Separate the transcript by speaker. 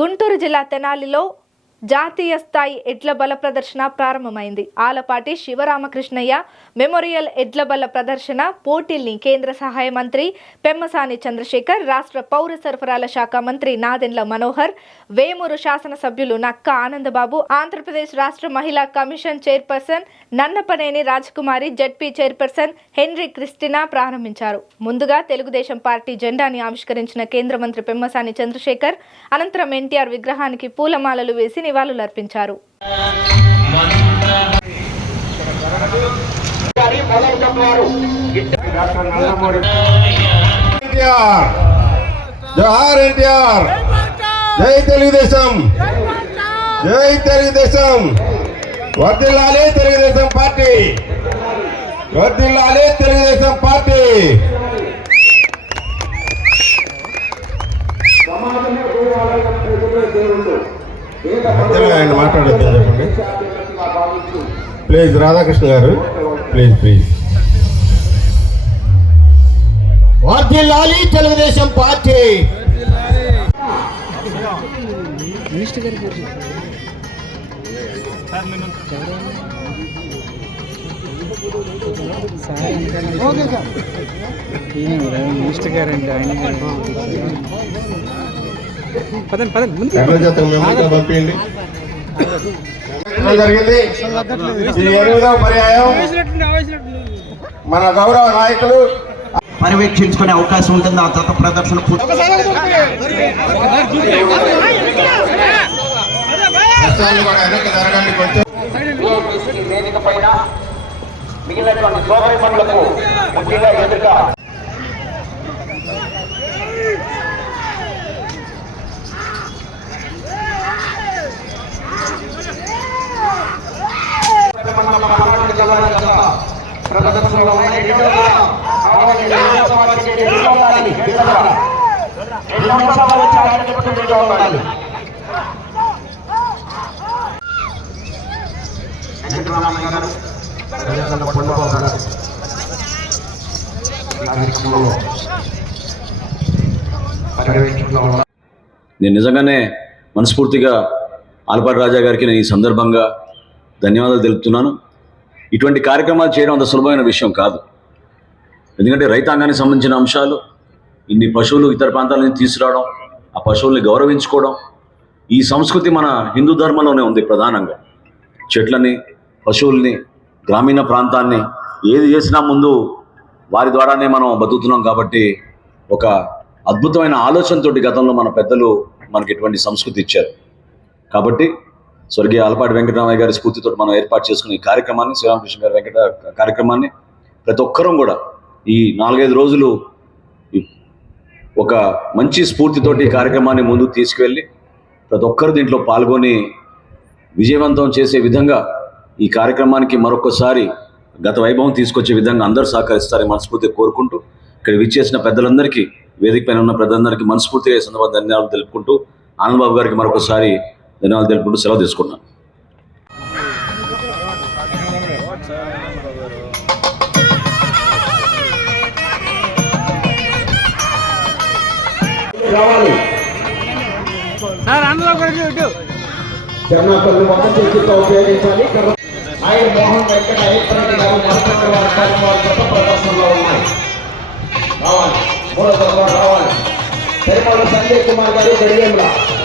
Speaker 1: గుంటూరు జిల్లా తెనాలిలో జాతీయ స్థాయి ఎడ్ల బల ప్రదర్శన ప్రారంభమైంది. ఆలపాటి శివరామకృష్ణయ్య మెమోరియల్ ఎడ్ల బల ప్రదర్శన పోటీల్ని కేంద్ర సహాయ మంత్రి పెమ్మసాని చంద్రశేఖర్ రాష్ట్ర పౌర సరఫరాల శాఖ మంత్రి నాదెండ్ల మనోహర్ వేమూరు శాసనసభ్యులు నక్క ఆనందబాబు ఆంధ్రప్రదేశ్ రాష్ట్ర మహిళా commission chairperson Nannapaneni Rajakumari Z P chairperson Henry Christina ప్రారంభించారు. ముందుగా తెలుగుదేశం పార్టీ జెండాని ఆవిష్కరించిన కేంద్ర మంత్రి పెమ్మసాని చంద్రశేఖర్ అనంతరం ఎన్టీఆర్ విగ్రహానికి పూలమాలలు వేసి నివాళులర్పించారు
Speaker 2: జోహార్ ఎన్టీఆర్. జై తెలుగుదేశం. జై తెలుగుదేశం. వర్దిల్లాలే తెలుగుదేశం పార్టీ. వర్దిల్లాలే తెలుగుదేశం పార్టీ. మధ్యలో ఆయన మాట్లాడొద్దు చెప్పండి. ప్లీజ్ రాధాకృష్ణ గారు ప్లీజ్ ప్లీజ్
Speaker 3: వర్ధిల్లాలి తెలుగుదేశం పార్టీ.
Speaker 4: మినిస్టర్ గారండి ఆయన పదండి పదండి ముందు
Speaker 2: పంపించండి? జరిగింది? ఈ ఎనిమిదవ పర్యాయం. మన గౌరవ నాయకులు
Speaker 3: పర్యవేక్షించుకునే అవకాశం ఉంటుంది? ఆ జత ప్రదర్శన
Speaker 5: మిగిలినటువంటి సోదరి పనులకు ముఖ్యంగా ఎదురుగా
Speaker 6: నేను నిజంగానే మనస్ఫూర్తిగా ఆలపాటి రాజా గారికి నేను ఈ సందర్భంగా ధన్యవాదాలు తెలుపుతున్నాను. ఇటువంటి కార్యక్రమాలు చేయడం అంత సులభమైన విషయం కాదు. ఎందుకంటే రైతాంగానికి సంబంధించిన అంశాలు ఇన్ని పశువులు ఇతర ప్రాంతాల నుంచి తీసుకురావడం ఆ పశువుల్ని గౌరవించుకోవడం ఈ సంస్కృతి మన హిందూ ధర్మంలోనే ఉంది ప్రధానంగా. చెట్లని పశువుల్ని గ్రామీణ ప్రాంతాన్ని ఏది చేసినా ముందు వారి ద్వారానే మనం బతుకుతున్నాం కాబట్టి ఒక అద్భుతమైన ఆలోచనతోటి గతంలో మన పెద్దలు మనకి ఇటువంటి సంస్కృతి ఇచ్చారు. కాబట్టి స్వర్గీయ ఆలపాటి వెంకటరామయ్య గారి స్ఫూర్తితో మనం ఏర్పాటు చేసుకున్న ఈ కార్యక్రమాన్ని శ్రీరామకృష్ణ గారి వెంకట కార్యక్రమాన్ని ప్రతి ఒక్కరం కూడా ఈ నాలుగైదు రోజులు ఒక మంచి స్ఫూర్తితోటి ఈ కార్యక్రమాన్ని ముందుకు తీసుకువెళ్ళి ప్రతి ఒక్కరు దీంట్లో పాల్గొని విజయవంతం చేసే విధంగా ఈ కార్యక్రమానికి మరొకసారి గత వైభవం తీసుకొచ్చే విధంగా అందరూ సహకరిస్తారని మనస్ఫూర్తిగా కోరుకుంటూ ఇక్కడ విచ్చేసిన పెద్దలందరికీ వేదిక పైన ఉన్న పెద్దలందరికీ మనస్ఫూర్తిగా ఈ సందర్భంగా ధన్యవాదాలు తెలుపుకుంటూ ఆనందబాబు గారికి మరొకసారి ధన్యవాదాలు తెలుపుకుంటూ సెలవు తీసుకున్నాను
Speaker 5: జర్నాపల్లి ఒక చేతితో ఉపయోగించాలి. కర్ర- ఆయన మోహన్ వెంకట అయ్యప్పరెడ్డి గారు మరొక వారి కార్యక్రమాలు కొత్త ప్రదర్శనలో ఉన్నాయి. రావాలి. మూడో తరగతి రావాలి. పెరుమాళ్ళ సంజయ్ కుమార్ గారు గడియంలా